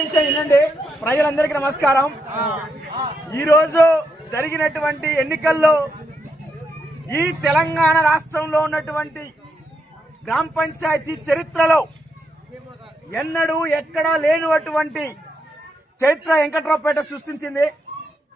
వినండి ప్రజలందరికీ నమస్కారం. ఈరోజు జరిగినటువంటి ఎన్నికల్లో ఈ తెలంగాణ రాష్ట్రంలో ఉన్నటువంటి గ్రామ పంచాయతీ చరిత్రలో ఎన్నడూ ఎక్కడా లేనటువంటి చరిత్ర వెంకట్రావుపేట సృష్టించింది.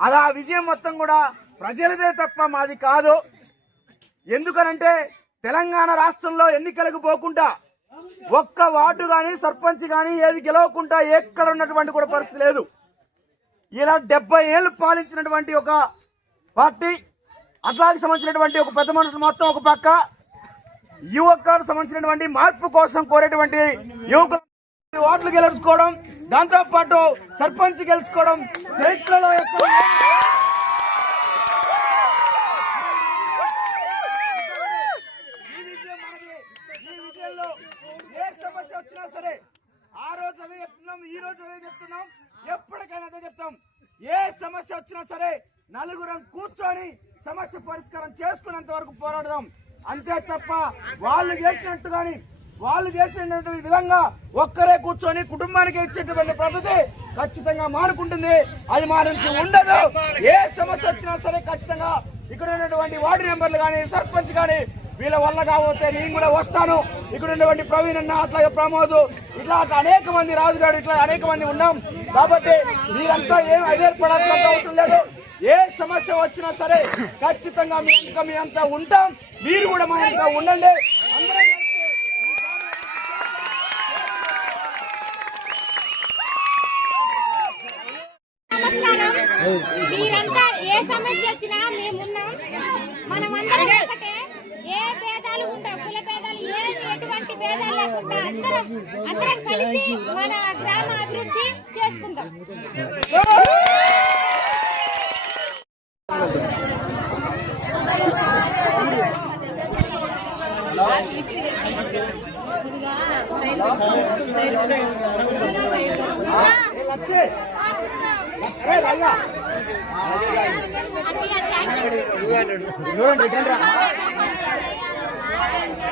అది ఆ విజయం మొత్తం కూడా ప్రజలదే తప్ప మాది కాదు. ఎందుకనంటే తెలంగాణ రాష్ట్రంలో ఎన్నికలకు పోకుండా ఒక్క వార్డు కానీ సర్పంచ్ కానీ ఏది గెలవకుండా ఎక్కడ ఉన్నటువంటి కూడా పరిస్థితి లేదు. ఇలా డెబ్బై ఏళ్ళు పాలించినటువంటి ఒక పార్టీ అట్లాకి సంబంధించినటువంటి ఒక పెద్ద మనుషులు మొత్తం ఒక పక్క యువకులకు సంబంధించినటువంటి మార్పు కోసం కోరేటువంటి యువకులు ఓట్లు గెలుచుకోవడం దాంతో పాటు సర్పంచ్ గెలుచుకోవడం చరిత్రలో ఎక్కువ ఈ విజయం మనది. ఈ విజయంలో ఏ సమస్య వచ్చినా సరే ఆ రోజు అదే చెప్తున్నాం ఈ రోజు అదే చెప్తున్నాం ఎప్పటికైనా అదే చెప్తాం. ఏ సమస్య వచ్చినా సరే నలుగురం కూర్చొని సమస్య పరిష్కారం చేసుకునేంత వరకు పోరాడదాం. అంతే తప్ప వాళ్ళు చేసినట్టు కానీ వాళ్ళు చేసినటువంటి విధంగా ఒక్కరే కూర్చొని కుటుంబానికి ఇచ్చేటువంటి పద్ధతి ఖచ్చితంగా మారుకుంటుంది అది మా నుంచి ఉండదు. ఏ సమస్య వచ్చినా సరే ఖచ్చితంగా ఇక్కడ ఉన్నటువంటి వార్డు మెంబర్లు కానీ సర్పంచ్ కానీ వీళ్ళ వల్ల కాకపోతే నేను కూడా వస్తాను. ఇక్కడ ఉన్నటువంటి ప్రవీణ్ అన్న అట్లాగే ప్రమోద్ ఇట్లా అట్లా అనేక మంది రాజుగాడు ఇట్లా అనేక మంది ఉన్నాం. కాబట్టి మీరంతా ఏం ఎదుర్పడాల్సిన అవసరం లేదు. ఏ సమస్య వచ్చినా సరే ఖచ్చితంగా మీ ఇంకా మీ అంతా ఉంటాం. మీరు కూడా మా అంతా ఉండండి. మీరంతా ఏ సమస్య వచ్చినా మేమున్నాం. మనమందరం ఒకటే ఏ భేదాలు ఉంటాం కుల భేదాలు ఏ ఎటువంటి భేదాలు లేకుండా అందరం అందరం కలిసి మన గ్రామ అభివృద్ధి చేసుకుందాం. రా. అందరి దగ్గర రండి ప్రవీణ